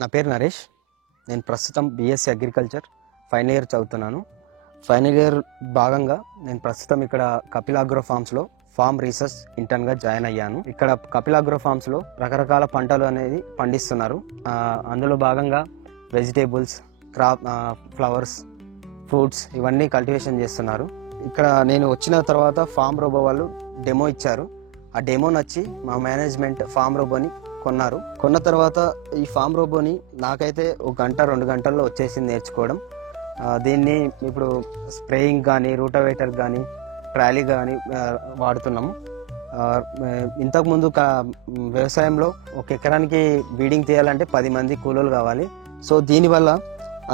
నా పేరు నరేష్. నేను ప్రస్తుతం బీఎస్సీ అగ్రికల్చర్ ఫైనల్ ఇయర్ చదువుతున్నాను. ఫైనల్ ఇయర్ భాగంగా నేను ప్రస్తుతం ఇక్కడ కపిల్ అగ్రో ఫార్మ్స్లో ఫార్మ్ రీసెర్చ్ ఇంటర్న్గా జాయిన్ అయ్యాను. ఇక్కడ కపిల్ అగ్రో ఫార్మ్స్లో రకరకాల పంటలు అనేది పండిస్తున్నారు. అందులో భాగంగా వెజిటేబుల్స్, క్రాప్, ఫ్లవర్స్, ఫ్రూట్స్ ఇవన్నీ కల్టివేషన్ చేస్తున్నారు. ఇక్కడ నేను వచ్చిన తర్వాత ఫార్మ్ రోబో వాళ్ళు డెమో ఇచ్చారు. ఆ డెమో నచ్చి మా మేనేజ్మెంట్ ఫార్మ్ రోబోని కొన్న తర్వాత ఈ ఫార్మ్ రోబోని నాకైతే 1 గంట 2 గంటల్లో వచ్చేసింది నేర్చుకోవడం. దీన్ని ఇప్పుడు స్ప్రేయింగ్ కానీ, రూటవేటర్ కానీ, ట్రాలీ కానీ వాడుతున్నాము. ఇంతకుముందు వ్యవసాయంలో 1 ఎకరానికి వీడింగ్ తీయాలంటే 10 మంది కూలీలు కావాలి. సో దీనివల్ల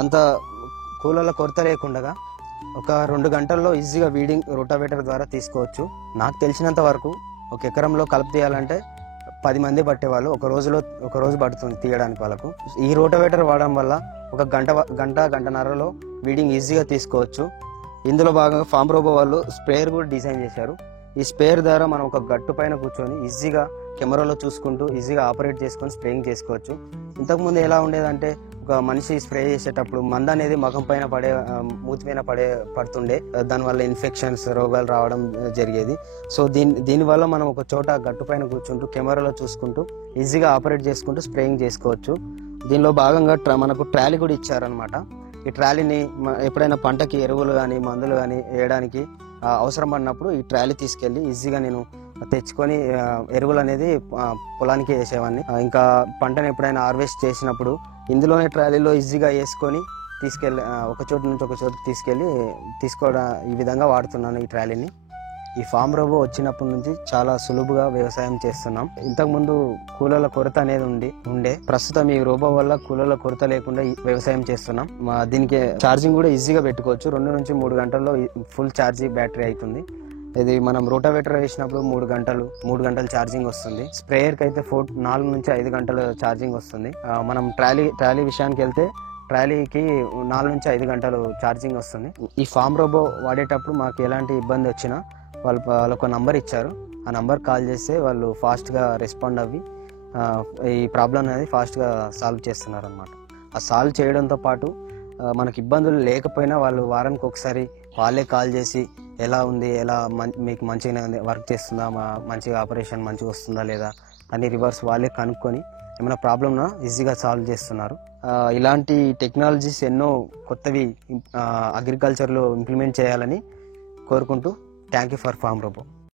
అంత కూలీల కొరత లేకుండా 1-2 గంటల్లో ఈజీగా వీడింగ్ రూటవేటర్ ద్వారా తీసుకోవచ్చు. నాకు తెలిసినంత వరకు 1 ఎకరంలో కలుపు తీయాలంటే 10 మంది పట్టేవాళ్ళు. ఒక రోజు పడుతుంది తీయడానికి వాళ్ళకు. ఈ రోటవేటర్ వాడడం వల్ల 1 గంటన్నరలో వీడింగ్ ఈజీగా తీసుకోవచ్చు. ఇందులో భాగంగా ఫార్మ్ రోబో వాళ్ళు స్ప్రేయర్ కూడా డిజైన్ చేశారు. ఈ స్ప్రేయర్ ద్వారా మనం ఒక గట్టు పైన కూర్చొని ఈజీగా కెమెరాలో చూసుకుంటూ ఈజీగా ఆపరేట్ చేసుకొని స్ప్రేయింగ్ చేసుకోవచ్చు. ఇంతకుముందు ఎలా ఉండేదంటే ఒక మనిషి స్ప్రే చేసేటప్పుడు మంద అనేది ముఖం పైన మూతి పైన పడుతుండే. దానివల్ల ఇన్ఫెక్షన్స్, రోగాలు రావడం జరిగేది. సో దీనివల్ల మనం ఒక చోట గట్టు పైన కూర్చుంటూ కెమెరాలో చూసుకుంటూ ఈజీగా ఆపరేట్ చేసుకుంటూ స్ప్రేయింగ్ చేసుకోవచ్చు. దీనిలో భాగంగా మనకు ట్రాలీ కూడా ఇచ్చారనమాట. ఈ ట్రాలీని ఎప్పుడైనా పంటకి ఎరువులు కానీ, మందులు కానీ వేయడానికి అవసరం పడినప్పుడు ఈ ట్రాలీ తీసుకెళ్ళి ఈజీగా నేను తెచ్చుకొని ఎరువులు అనేది పొలానికి వేసేవాడిని. ఇంకా పంటను ఎప్పుడైనా హార్వెస్ట్ చేసినప్పుడు ఇందులోనే ట్రాలీలో ఈజీగా వేసుకొని తీసుకెళ్ళి ఒక చోటు నుంచి ఒక చోటు తీసుకోవడం ఈ విధంగా వాడుతున్నాను ఈ ట్రాలీని. ఈ ఫార్మ్ రోబో వచ్చినప్పటి నుంచి చాలా సులువుగా వ్యవసాయం చేస్తున్నాం. ఇంతకుముందు కూలీల కొరత అనేది ఉండే. ప్రస్తుతం ఈ రోబో వల్ల కూలీల కొరత లేకుండా వ్యవసాయం చేస్తున్నాం. దీనికి ఛార్జింగ్ కూడా ఈజీగా పెట్టుకోవచ్చు. 2 నుంచి 3 గంటల్లో ఫుల్ ఛార్జీ బ్యాటరీ అవుతుంది. ఇది మనం రోటావేటర్ వేసినప్పుడు 3 గంటలు ఛార్జింగ్ వస్తుంది. స్ప్రేయర్కి అయితే 4 నుంచి 5 గంటల ఛార్జింగ్ వస్తుంది. మనం ట్రాలీ విషయానికి వెళ్తే ట్రాలీకి 4 నుంచి 5 గంటలు ఛార్జింగ్ వస్తుంది. ఈ ఫార్మ్ రోబో వాడేటప్పుడు మాకు ఎలాంటి ఇబ్బంది వచ్చినా వాళ్ళు ఒక నంబర్ ఇచ్చారు. ఆ నంబర్ కాల్ చేస్తే వాళ్ళు ఫాస్ట్గా రెస్పాండ్ అవ్వి ఈ ప్రాబ్లం అనేది ఫాస్ట్గా సాల్వ్ చేస్తున్నారు అనమాట. ఆ సాల్వ్ చేయడంతో పాటు మనకి ఇబ్బందులు లేకపోయినా వాళ్ళు వారానికి ఒకసారి వాళ్ళే కాల్ చేసి ఎలా ఉంది, మీకు మంచిగా వర్క్ చేస్తుందా, మంచిగా ఆపరేషన్ మంచిగా వస్తుందా లేదా అని రివర్స్ వాళ్ళే కనుక్కొని ఏమైనా ప్రాబ్లమ్నా ఈజీగా సాల్వ్ చేస్తున్నారు. ఇలాంటి టెక్నాలజీస్ ఎన్నో కొత్తవి అగ్రికల్చర్లో ఇంప్లిమెంట్ చేయాలని కోరుకుంటూ thank you for farm robo.